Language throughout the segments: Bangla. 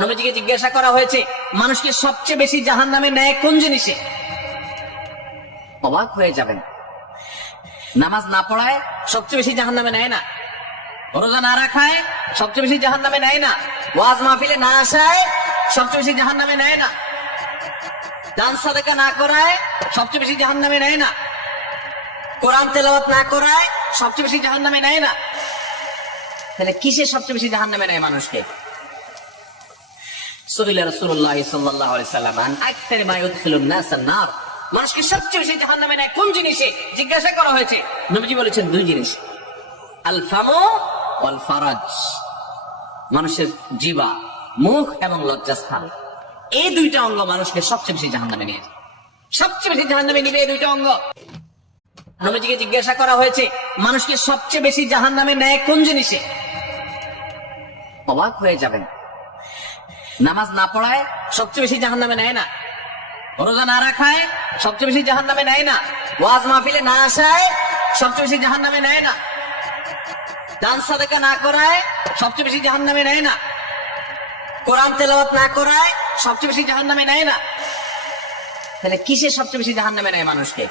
নবীজিকে জিজ্ঞাসা করা হয়েছে মানুষকে সবচেয়ে বেশি জাহান্নামে নেয় কোন জিনিসে? অবাক হয়ে যাবেন। নামাজ না পড়ায় সবচেয়ে বেশি জাহান্নামে নেয় না, রোজা না রাখায় সবচেয়ে বেশি জাহান্নামে নেয় না, ওয়াজ মাহফিলে না আসায় সবচেয়ে বেশি জাহান্নামে নেয় না, দান সাদাকা না করায় সবচেয়ে বেশি জাহান্নামে নেয় না, কোরআন তেলাওয়াত না করায় সবচেয়ে বেশি জাহান্নামে নেয় না। তাহলে কিসে সবচেয়ে বেশি জাহান্নামে নেয় মানুষকে? সুইলা রাসূলুল্লাহ সাল্লাল্লাহু আলাইহি সাল্লাম আন আকসার মা ইউদখিলুন নাস আন-নার, মানুষকে সবচেয়ে বেশি জাহান্নামে নেয় কোন জিনিসে জিজ্ঞাসা করা হয়েছে। নবীজি বলেছেন দুই জিনিস, আল ফামু ওয়াল ফারাজ, মানুষের জিহ্বা, মুখ এবং লজ্জাস্থান, এই দুইটা অঙ্গ মানুষকে সবচেয়ে বেশি জাহান্নামে নিয়ে যায়। সবচেয়ে বেশি জাহান্নামে নিবে এই দুইটা অঙ্গ। নবীজিকে জিজ্ঞাসা করা হয়েছে মানুষকে সবচেয়ে বেশি জাহান্নামে নেয় কোন জিনিসে? অবাক হয়ে যাবেন। নামাজ না পড়ায় সবচেয়ে বেশি জাহান্নামে নেয় না, রোজা না রাখায় সবচেয়ে বেশি জাহান্নামে নেয় না, ওয়াজ মাহফিলে না আসায় সবচেয়ে বেশি জাহান্নামে নেয় না, দান সাদাকা না করায় সবচেয়ে বেশি জাহান্নামে নেয় না, কোরআন তেলাওয়াত না করায় সবচেয়ে বেশি জাহান্নামে নেয় না। তাহলে কিসে সবচেয়ে বেশি জাহান্নামে নেয় মানুষকে?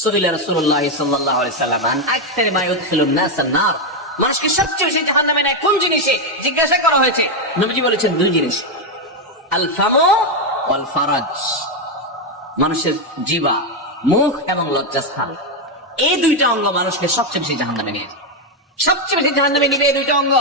সুইলা রাসূলুল্লাহ সাল্লাল্লাহু আলাইহি সাল্লাম আন আকসার মা ইউদখিলুন নাস আন-নার, মানুষকে সবচেয়ে বেশি জাহান্নামে নেয় কোন জিনিসে জিজ্ঞাসা করা হয়েছে। নবীজি বলেছেন দুই জিনিস, আল ফামু ওয়াল ফারাজ, মানুষের জিহ্বা, মুখ এবং লজ্জাস্থান, এই দুইটা অঙ্গ মানুষকে সবচেয়ে বেশি জাহান্নামে নিয়ে যায়। সবচেয়ে বেশি জাহান্নামে নিবে এই দুইটা অঙ্গ।